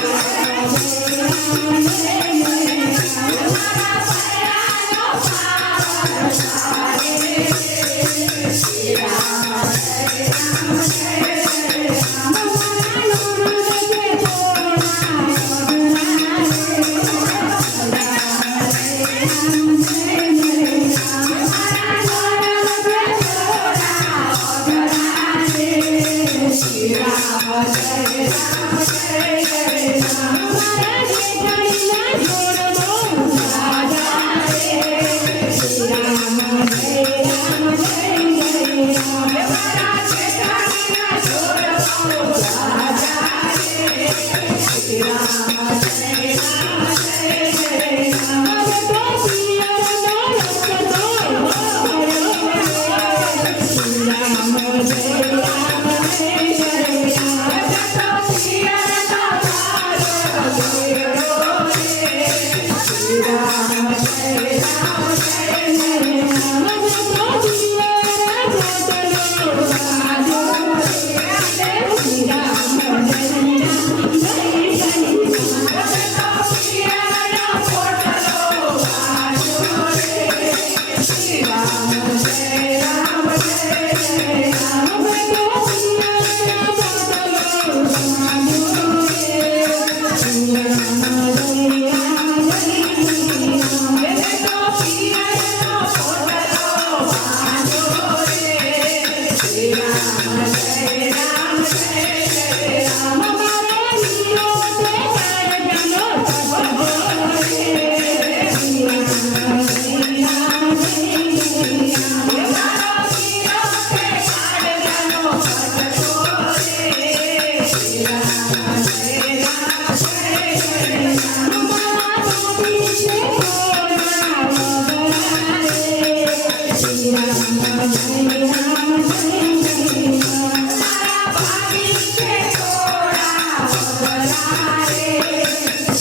Yeah. 对啦 I'm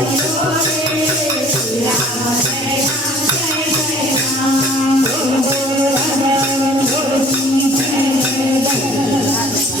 おいしい!